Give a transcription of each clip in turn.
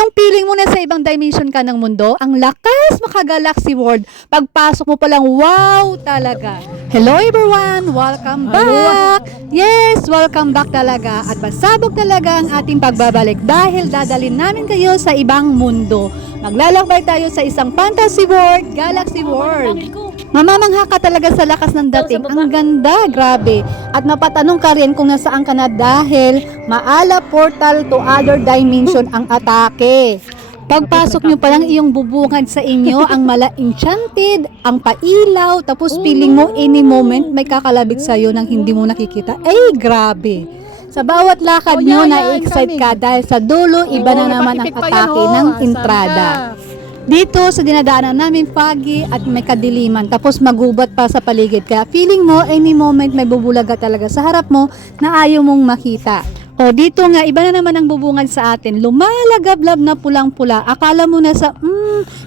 Yung feeling mo na sa ibang dimension ka ng mundo, ang lakas maka-Galaxy World. Pagpasok mo pa lang, wow talaga. Hello everyone! Welcome back! Yes, welcome back talaga. At pasabog talaga ang ating pagbabalik dahil dadalhin namin kayo sa ibang mundo. Maglalakbay tayo sa isang fantasy world, Galaxy World. Mamamangha ka talaga sa lakas ng dating. Ang ganda, grabe. At mapatanong ka rin kung nasaan ka na dahil maala portal to other dimension ang atake. Pagpasok nyo pa lang iyong bubungad sa inyo, ang mala-enchanted, ang pailaw, tapos feeling mo any moment may kakalabit sa'yo nang hindi mo nakikita. Ay, grabe. Sa bawat lakad nyo, na-excite ka dahil sa dulo, iba na naman ang atake ng entrada. Dito sa dinadaanan namin foggy at may kadiliman tapos magubat pa sa paligid kaya feeling mo any moment may bubulaga talaga sa harap mo na ayaw mong makita. O dito nga iba na naman ang bubungad sa atin, lumalagablab na pulang-pula, akala mo na sa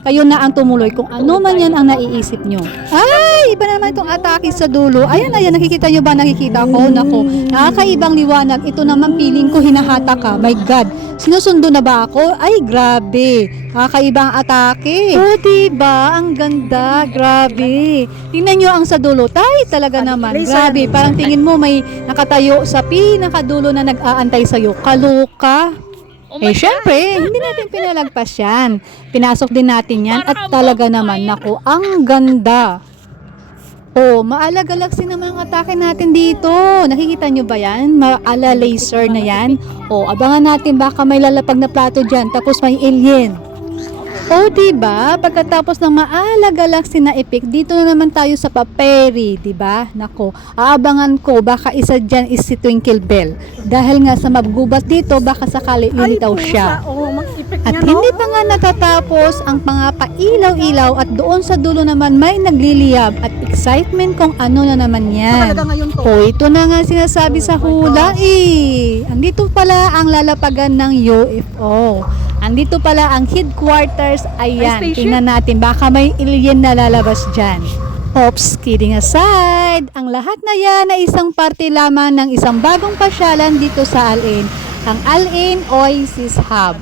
kayo na ang tumuloy kung ano man yan ang naiisip nyo. Ay, iba na naman itong atake sa dulo. Ayan, nakikita nyo ba? Nakikita ko, nako, nakakaibang liwanag. Ito naman feeling ko hinahata ka. My God, sinusundo na ba ako? Ay, grabe. Kakaibang atake. O, diba? Ang ganda. Grabe. Tingnan nyo ang sa dulo. Tay, talaga naman. Grabe. Parang tingin mo may nakatayo sa pinakadulo na nag-aantay sa'yo. Kaloka. Syempre, hindi natin pinalagpas yan. Pinasok din natin yan at talaga naman, nako, ang ganda. Maala galaxy naman ang atake natin dito. Nakikita nyo ba yan? Maala laser na yan. Abangan natin baka may lalapag na plato dyan tapos may alien. Diba? Pagkatapos ng maala galaxy na epic, dito na naman tayo sa Paperi, diba? Nako, aabangan ko baka isa dyan is si Twinkle Bell. Dahil nga sa magubat dito, baka sakali lintaw siya. At hindi pa nga natatapos ang mga pailaw-ilaw at doon sa dulo naman may nagliliyab at excitement kung ano na naman yan. Ito na nga sinasabi sa hula andito pala ang lalapagan ng UFO. Andito pala ang headquarters. Ayan, tingnan natin. Baka may alien na lalabas dyan. Oops, kidding aside. Ang lahat na yan ay isang parte lamang ng isang bagong pasyalan dito sa Al-Ain. Ang Al-Ain Oasis Hub.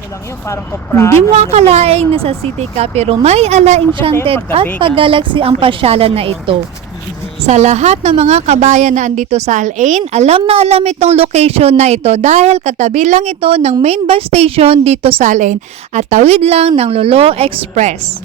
Hindi mo akalaing nasa city ka pero may ala enchanted at pag-galaxy ang pasyalan na ito. Sa lahat ng mga kabayan na andito sa Al-Ain, alam na alam itong location na ito dahil katabi lang ito ng main bus station dito sa Al-Ain at tawid lang ng Lolo Express.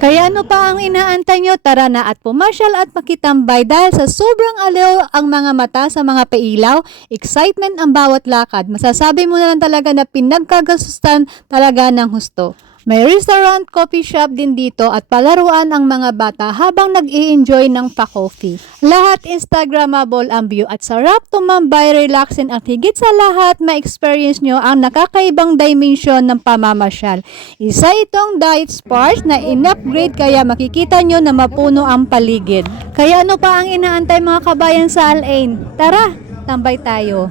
Kaya ano pa ang inaantay nyo? Tara na at pumasyal at makitambay dahil sa sobrang aliw ang mga mata sa mga pailaw, excitement ang bawat lakad. Masasabi mo na lang talaga na pinagkagasustan talaga ng husto. May restaurant, coffee shop din dito at palaruan ang mga bata habang nag-i-enjoy ng pa-coffee. Lahat Instagrammable ang view at sarap tumambay, relaxin at higit sa lahat ma-experience nyo ang nakakaibang dimension ng pamamasyal. Isa itong diet sparse na in-upgrade kaya makikita nyo na mapuno ang paligid. Kaya ano pa ang inaantay mga kabayan sa Al-Ain? Tara, tambay tayo.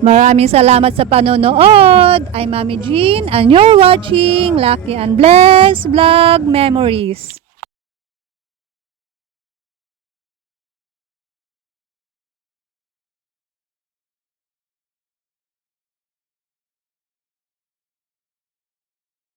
Maraming salamat sa panonood. I'm Mami Jean and you're watching Lucky and Blessed Vlog Memories.